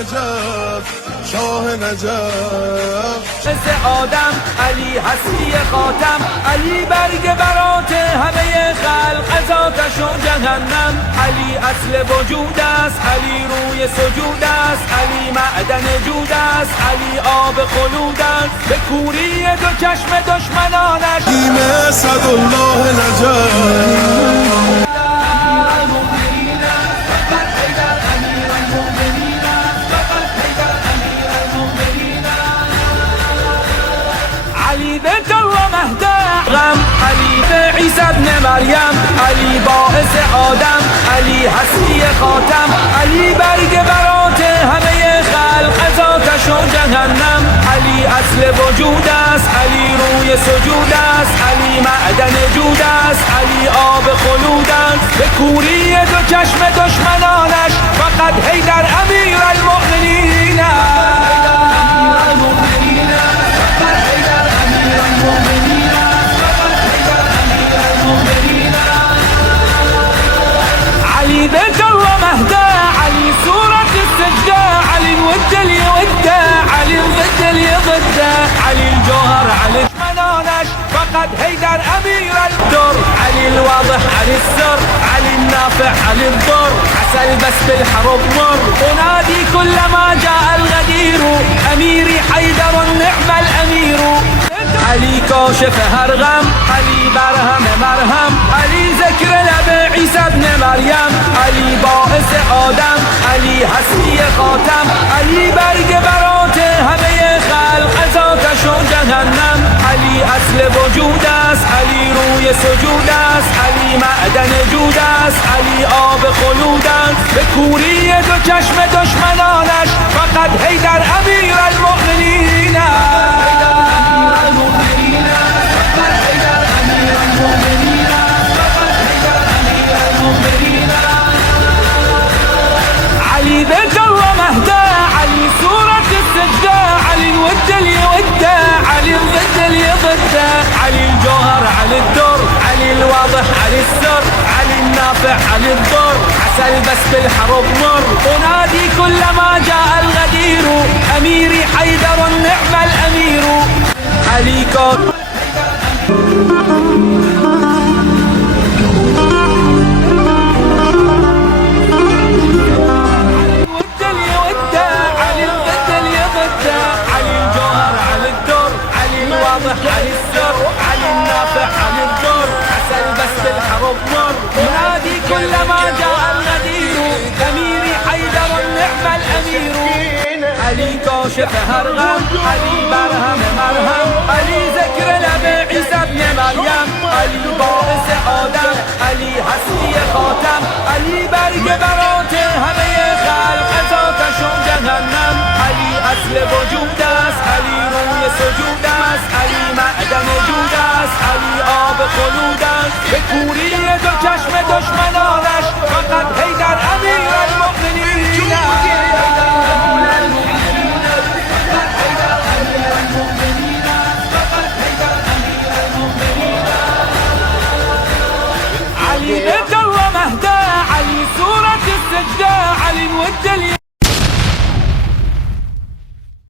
نجف شاه نجف. مثل آدم علی هستی خاتم، علی برگ برات همه خلق از آتش و جهنم. علی اصل وجود است، علی روی سجود است، علی معدن جود است، علی آب خلود است. به کوری دو چشم دشمنانش حکیم اسدالله نجف. علی بنت الله مهدا غم، علی به عیسی ابن مریم، علی باعث آدم، علی هستی خاتم، علی برگ برات همه خلق از آتش و جهنم. علی اصل وجود است، علی روی سجود است، علی معدن جود است، علی آب خلود است. به کوری دو چشم دشمنانش فقط حیدر امیر المؤمنین. علي بنت الله مهدا، علي سورة السجدة، علي الود اللي وده، علي الضد اللي ضده، علي الجوهر، علي منانش فقد حيدر امير الدر. علي الواضح، علي السر، علي النافع، علي الضر. عسل بس بالحرب مر، ونادي كلما جاء الغدير، اميري حيدر النعم الامير. علي كاشف هر غم، علي برهم مرهم، علي ذكر لب عيسى ابن مريم، علي باعث آدم، علي هستی خاتم، علي برگ برات همه خلق از آتش و جهنم. علی اصل وجود است، علی روی سجود است، علی معدن جود است، علی آب خلود است. به کوری دو چشم دشمنانش فقط حیدر امیر المؤمنین. علي بنت الله مهدا، علي سورة السجدة، علي الود اللي وده، علي الضد اللي ضده، علي الجوهر، علي الدر، علي الواضح، علي السر، علي النافع، علي الضر. عسل بس بالحرب مر، ونادي كلما جاء الغدير، اميري حيدر النعم الامير. علي كون علي السر، علي النافع، علي الضر. عسل بس بالحرب مر، ونادي كلما جاء الغدير، اميري حيدر النعم الامير. علي كاشف هر غم، علي برهم مرهم، علي ذكر لب عيسى ابن مريم، علي باعث آدم، علي هستی خاتم، علی برگ برات همه خلق از آتش و جهنم. علی اصل وجود است، علی روی سجود است، علی معدن جود است، علی آب خلود است.